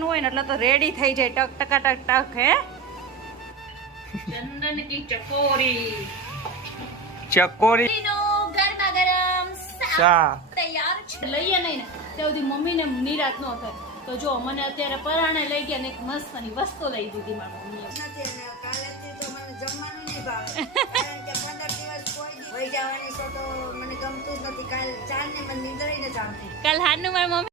હોય ને એટલે તો રેડી થઈ જાય ટક ટકા ટક ટક હે ચંદન કી ચકોરી નો ગરમા ગરમ સા તૈયાર છે લઈએ નહીં ને ત્યાં સુધી મમ્મીને નિરાત ન થાય તો જો મને અત્યારે પરાણે લઈ ગયા ને એક મસ્તની વસ્તુ લઈ દીધી મારી મમ્મીએ કાલેથી તો મને જમવાનું નહીં ભાવે કારણ કે 15 દિવસ કોઈ દી વહી જવાની છો તો મને ગમતું જ નથી કાલ ચાર ને મને નીંદર ય નથી આવતી કાલ હાનું મારી મમ્મી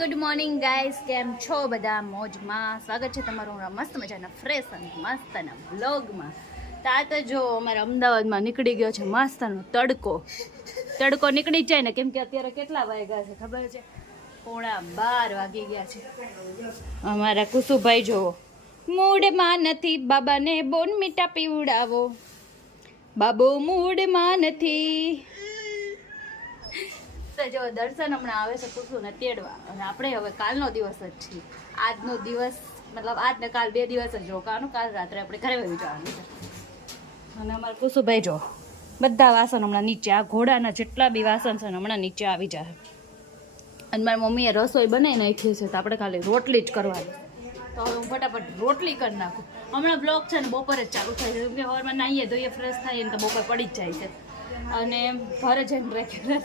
ગુડ મોર્નિંગ ગાઈસ કેમ છો બધા મોજમાં સ્વાગત છે તમારું મસ્ત મજાના ફ્રેશ અને મસ્તના બ્લોગમાં તો જો અમારે અમદાવાદમાં નીકળી ગયો છે મસ્તનો તડકો નીકળી જાય ને કેમ કે અત્યારે કેટલા વાગ્યા છે ખબર છે 11:15 વાગી ગયા છે અમારા કુસુભાઈ જોવો મૂડમાં નથી બાબાને બોન મીઠા પીવડાવો બાબો મૂડમાં નથી તો જો દર્શન હમણાં આવે છે કુસુને તેડવા અને આપણે હવે કાલનો દિવસ જ છીએ આજનો દિવસ મતલબ આજ ને કાલ 2 દિવસ જ રોકાવાનું કાલ રાત્રે આપણે ઘરે વહી જવાનું છે અને અમારા કુસુભાઈ જો બધા વાસણ હમણાં નીચે આ ઘોડાના જેટલા બી વાસણ છે ને હમણાં નીચે આવી જાય અને મારી મમ્મીએ રસોઈ બનાવી નાખી છે તો આપણે ખાલી રોટલી જ કરવાની તો હવે હું ફટાફટ રોટલી કરી નાખું હમણાં બ્લોગ છે ને બપોરે જ ચાલુ થાય છે કેમ કે સવારમાં નાહીએ ધોઈએ ફ્રેશ થાય ને તો બપોર પડી જ જાય છે અને ઘરે જઈને રેગ્યુલર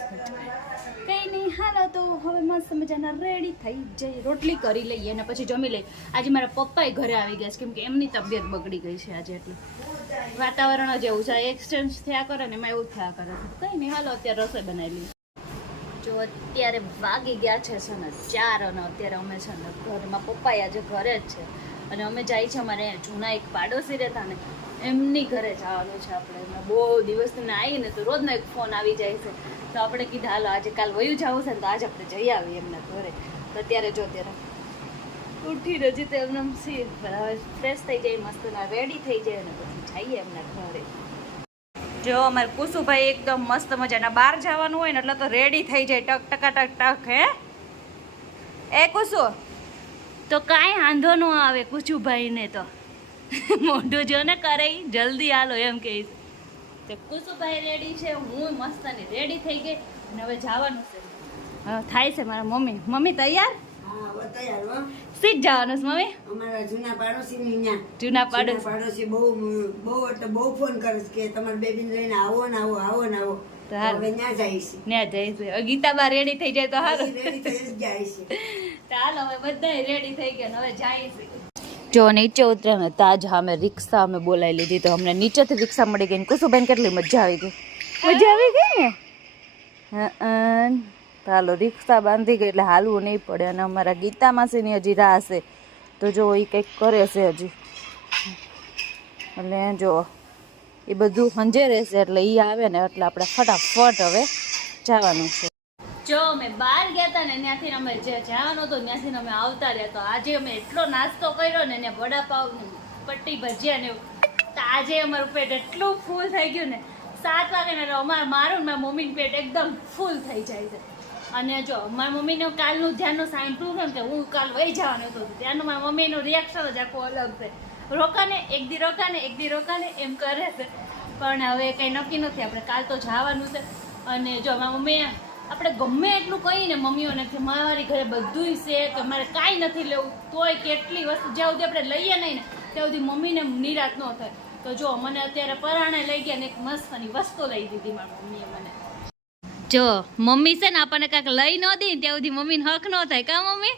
કંઈ નહીં હાલો તો હવે મસ્ત મજાના રેડી થઈ જઈ રોટલી કરી લઈએ અને પછી જમી લઈએ આજે મારા પપ્પાએ ઘરે આવી ગયા છે કેમ કે એમની તબિયત બગડી ગઈ છે આજે એટલે વાતાવરણ જ એવું છે એક્સચેન્જ થયા કરે ને એમાં એવું થયા કરે છે કંઈ નહીં હાલો અત્યારે રસોઈ બનાવી લઈએ જો અત્યારે વાગી ગયા છે ને 4 અને અત્યારે અમે છે ને ઘરમાં પપ્પા આજે ઘરે જ છે અને અમે જાય છે અમારે જૂના એક પાડોશી રહેતા ને એમની ઘરે જવાનું છે આપણે બહુ દિવસથી આવીને તો રોજનો એક ફોન આવી જાય છે તો આપણે કીધું હાલો આજે કાલ વયું જવું છે ને તો આજે આપણે જઈ આવીએ એમના ઘરે તો અત્યારે જો ત્યારે ઉઠીને હજી તો એમને ફ્રેશ થઈ જાય મસ્તના રેડી થઈ જાય અને પછી જઈએ એમના ઘરે જો અમારે કુસુભાઈ એકદમ મસ્ત મજાના બહાર જવાનું હોય ને એટલે તો રેડી થઈ જાય ટક ટકા ટક ટક હે એ કુસુ તો કાંઈ વાંધો ન આવે કુસુભાઈને તો મોઢું જો ને કરે જલ્દી હાલો એમ કહીશ તો કુસુભાઈ રેડી છે હું મસ્તની રેડી થઈ ગઈ અને હવે જવાનું છે થાય છે મારા મમ્મી તૈયાર હા તૈયાર હો સીધ જવાનું છે મમ્મી અમારા જૂના પાડોશી ને જૂના પાડોશી બહુ એટલે બહુ ફોન કરે છે કે તમારા બેબીને લઈને આવો ને આવો તો હવે ત્યાં જઈશું ગીતાબા રેડી થઈ જાય તો હારું રેડી થઈ જ જાય છે તો હાલો હવે બધા રેડી થઈ ગયા હવે જઈશું જો નીચે ઉતર્યા ને તાજ અમે રિક્ષા અમે બોલાવી લીધી તો અમને નીચેથી રિક્ષા મળી ગઈ કુસુભાઈને કેટલી મજા આવી ગઈ ને હા ચાલો રિક્ષા બાંધી ગઈ એટલે હાલવું નહીં પડે અને અમારા ગીતા માસીની હજી રાહ છે તો જો એ કંઈક કરે છે હજી એટલે જો એ બધું હંજે રહેશે એટલે એ આવે ને એટલે આપણે ફટાફટ હવે જવાનું છે જો અમે બહાર ગયા હતા ને ત્યાંથી અમે જે જવાનું હતું ત્યાંથી અમે આવતા રહ્યા તો આજે અમે એટલો નાસ્તો કર્યો ને ત્યાં વડાપાવ પટ્ટી ભજીયા ને તો આજે અમારું પેટ એટલું ફૂલ થઈ ગયું ને 7 વાગે ને મારું મારા મમ્મીનું પેટ એકદમ ફૂલ થઈ જાય છે અને જો મારા મમ્મીને કાલનું ધ્યાનનું સાંભળ્યું ને કે હું કાલ વહી જવાનું હતું ત્યાંનું મારા મમ્મીનું રિએક્શન જ આખું અલગ છે રોકાને એક દી રોકાને એમ કરે છે પણ હવે કંઈ નક્કી નથી આપણે કાલ તો જવાનું છે અને જો મારા મમ્મીએ આપણે ગમે એટલું કહીએ ને મમ્મીઓને કે મારી ઘરે બધું છે કે મારે કાંઈ નથી લેવું તોય કેટલી વસ્તુ જ્યાં સુધી આપણે લઈએ નહીં ને ત્યાં સુધી મમ્મીને નિરાત ન થાય તો જો મને અત્યારે પરાણે લઈ ગયા ને એક મસ્તની વસ્તુ લઈ દીધી મારી મમ્મીએ મને જો મમ્મી છે ને આપણને કાંઈક લઈ ન દે ત્યાં સુધી મમ્મીને હક ન થાય કા મમ્મી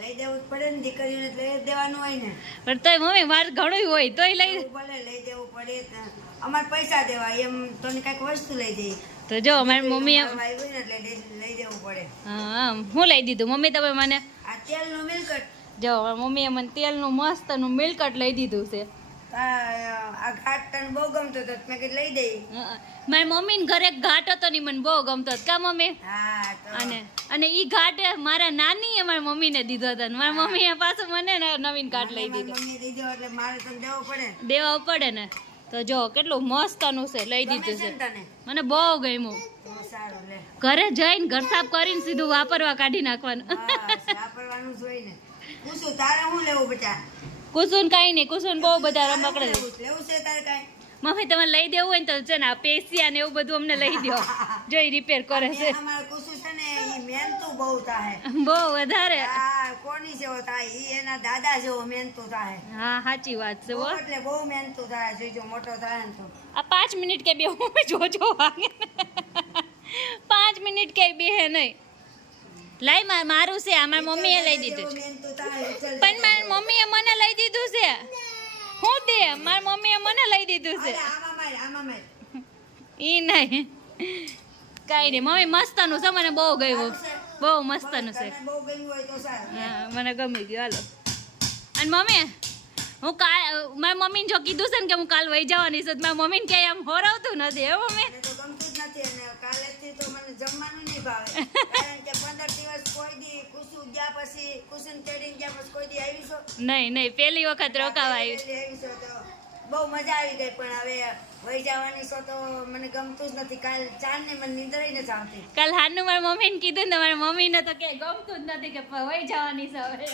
લઈ દેવું પડે ને દીકરીઓને લઈ દેવાનું હોય ને પણ તોય મમ્મી વાર ઘણું હોય તોય લઈ દેવું પડે અમારે પૈસા દેવા એમ તને કઈક વસ્તુ લઈ દે તો જો અમારી મમ્મી લઈ દેવું પડે હા હું લઈ દીધું મમ્મી તમે મને આ તેલનું મિલકટ જો મમ્મીએ મને તેલનું મસ્તનું મિલકટ લઈ દીધું છે આ ઘાટ તને બહુ ગમતો હતો મેં કીધું લઈ દઈ મારી મમ્મીને ઘરે ઘાટ હતો ને મને બહુ ગમતો હતો કા મમ્મી અને ઈ ઘાટ મારા નાનીએ મારી મમ્મીને દીધો હતો ને મારી મમ્મીએ પાછું મને નવીન ઘાટ લઈ દીધો એટલે મારે તને દેવો પડે ને તો જો કેટલું મસ્તનું છે લઈ દીધું છે મને બહુ ગમ્યું ઘરે જઈને ઘર સાફ કરીને સીધું વાપરવા કાઢી નાખવાનું કુસુ તારે શું લેવું બેટા? કુસુન કાંઈ નહીં, કુસુન બહુ બધા રમકડા લેવું છે તારે કાંઈ? મમ્મી તમારે લઈ દેવું હોય ને તો છે ને આ પેશિયા ને એવું બધું અમને લઈ દો. જો ઈ રિપેર કરે છે અમારે કુસુ છે ને ઈ મહેનતું બહુ થાય. બહુ વધારે. આ કોની જેવો થાય? ઈ એના દાદા જેવો મહેનતું થાય. હા સાચી વાત છે હો. એટલે બહુ મહેનતું થાય. જોજો મોટો થાય ને તો આ 5 મિનિટ કે બે જોજો વાગે 5 મિનિટ કે બે હે નહીં. લાઈ મારું છે આ મારી મમ્મીએ લઈ દીધું છે. મહેનતું થાય. પણ મારી મમ્મીએ મને લઈ દીધું છે. હું દે મારી મમ્મીએ મને લઈ દીધું છે. આમાં માર. ઈ નહીં કાંઈ નહીં મમ્મી મસ્તનું છે, મને બહુ ગયું, બહુ મસ્તનું છે. તને બહુ ગમ્યું હોય તો સારું. હા મને ગમી ગયું. હાલો. અને મમ્મી હું કાલ મારી મમ્મીને જો કીધું છે ને કે હું કાલ વહી જવાની છું, મારી મમ્મીને ક્યાંય આમ હોરાવતું નથી હે મમ્મી. મને તો ગમતું જ નથી અને કાલેથી તો મને જમવાનું નહીં ભાવે. કારણ કે 15 દિવસ કોઈ દી કુસુ ગયા પછી કુસુન તેડીને ગયા પછી કોઈ દી આવી છો? નહીં નહીં પહેલી વખત રોકાવા આવી. પહેલી આવી છો તો બહુ મજા આવી ગઈ પણ હવે વહી જવાની છો તો મને ગમતું જ નથી. કાલ ચાંદને મને નીંદર ય નથી આવતી. કાલ હાનું મારી મમ્મીને કીધું ને મારી મમ્મીને તો કે ગમતું જ નથી કે વહી જવાની છે હવે.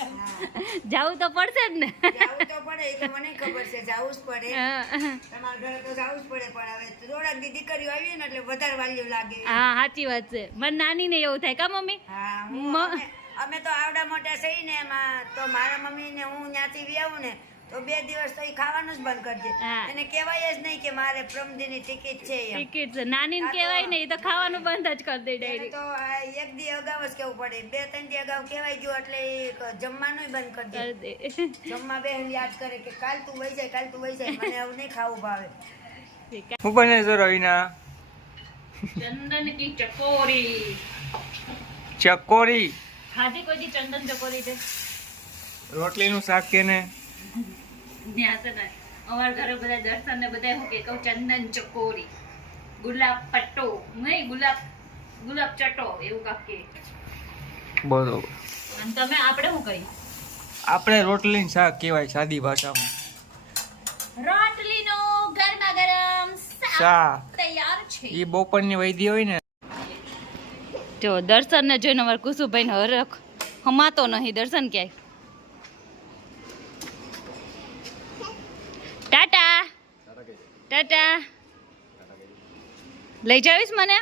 જવું તો પડશે જ ને. જાવું તો પડે એ તો મને ખબર છે. જાવું જ પડે. હા તમારા ઘરે તો જાવું જ પડે પણ હવે થોડાક દી દીકરીઓ આવી ને એટલે વધારે વાલ્યું લાગે. હા સાચી વાત છે. મને નાનીને એવું થાય કા મમ્મી. હા મ- અમે તો આવડા મોટા થઈ ને એમાં તો મારા મમ્મી ને હું ત્યાંથી વ્યાવું ને તો 2 દિવસ તો ઈ ખાવાનું જ બંધ કરી દે. હા. એને કહેવાય જ નહીં કે મારે પ્રમદીની ટિકિટ છે એમ. ટિકિટ છે નાનીને કહેવાય ને એ તો ખાવાનું બંધ જ કરી દે એને ડાયરેક્ટ. તો આ એક દી અગાઉ જ કેવું પડે. 2-3 દી અગાઉ કહેવાય ગયું એટલે ઈ જમવાનું બંધ કરી દે. કરી દે. જમવા બેન યાદ કરે કે કાલ તું વહી જાય, કાલ તું વહી જાય. મને આવું નહીં ખાવું ભાવે. હું બને છો રવિના? ચંદન કી ચકોરી ચકોરી, ખાધી કોઈ દી ચંદન ચકોરી છે? રોટલીનું શાક કે ને ત્યાં છે ને અમારા ઘરે બધા દર્શન ને બધા શું કે કહું ચંદન ચકોરી, ગુલાબ પટ્ટો નહીં ગુલાબ ચટો એવું કાંક કે. બરોબર. અને તમે આપણે શું કહી? આપણે રોટલીનું શાક કહેવાય સાદી ભાષામાં. રોટલીનો ગરમા ગરમ શાક શાક તૈયાર છે. એ બપોરની વૈધી હોય ને. જો દર્શન ને જોઈને અમારા કુસુભાઈ ને હરખ હમાતો નહીં. દર્શન ક્યાંય ટાટા ટાટા લઈ જાવીશ મને?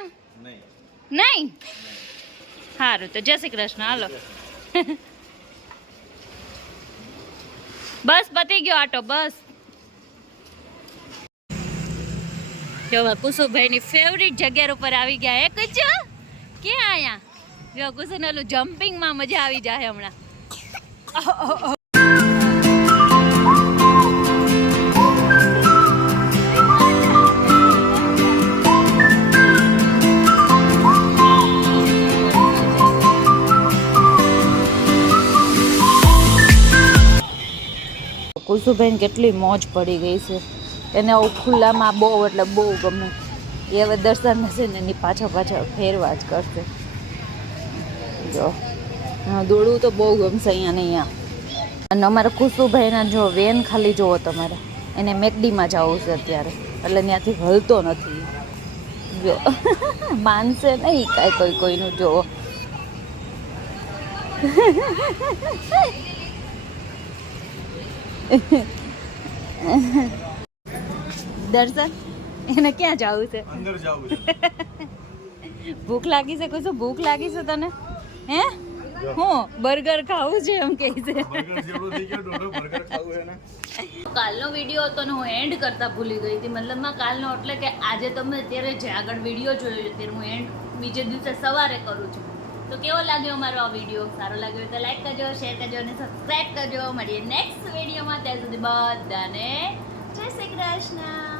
નહીં સારું તો જય શ્રી કૃષ્ણ. હાલો બસ પતી ગયો આટો બસ. જો કુસુભાઈ ની ફેવરિટ જગ્યા ઉપર આવી ગયા. એક જ ક્યાં આયા? જો કુસુન ઓલું જમ્પિંગ માં મજા આવી જાય હમણાં. કુસુભાઈને કેટલી મોજ પડી ગઈ છે. એને ખુલ્લામાં બહુ એટલે બહુ ગમે. એ હવે દર્શન હશે ને એની પાછળ ફેરવા જ કરશે. જો દોડવું તો બહુ ગમશે અહીંયા ને અહીંયા. અને અમારા કુસુભાઈના જો વેન ખાલી જુઓ તમારે, એને મેકડીમાં જવું છે અત્યારે એટલે ત્યાંથી હલતો નથી. જો માનશે નહીં કાંઈ કોઈનું જુઓ. દર્શન એને ક્યાં જવું છે? અંદર જાવું છે. ભૂખ લાગી છે? કશું ભૂખ લાગી છે તને? હે હું બર્ગર ખાવું છે એમ કહે છે. કાલનો વિડીયો હતો ને હું એન્ડ કરતા ભૂલી ગઈ હતી. મતલબમાં કાલનો એટલે કે આજે તમે અત્યારે જે આગળ વિડીયો જોયો અત્યારે હું એન્ડ બીજે દિવસે સવારે કરું છું. તો કેવો લાગ્યો મારો આ વિડીયો? સારો લાગ્યો તો લાઈક કરજો, શેર કરજો અને સબસ્ક્રાઈબ કરજો. મળીએ નેક્સ્ટ વિડીયોમાં. ત્યાં સુધી બધાને જય શ્રી કૃષ્ણ.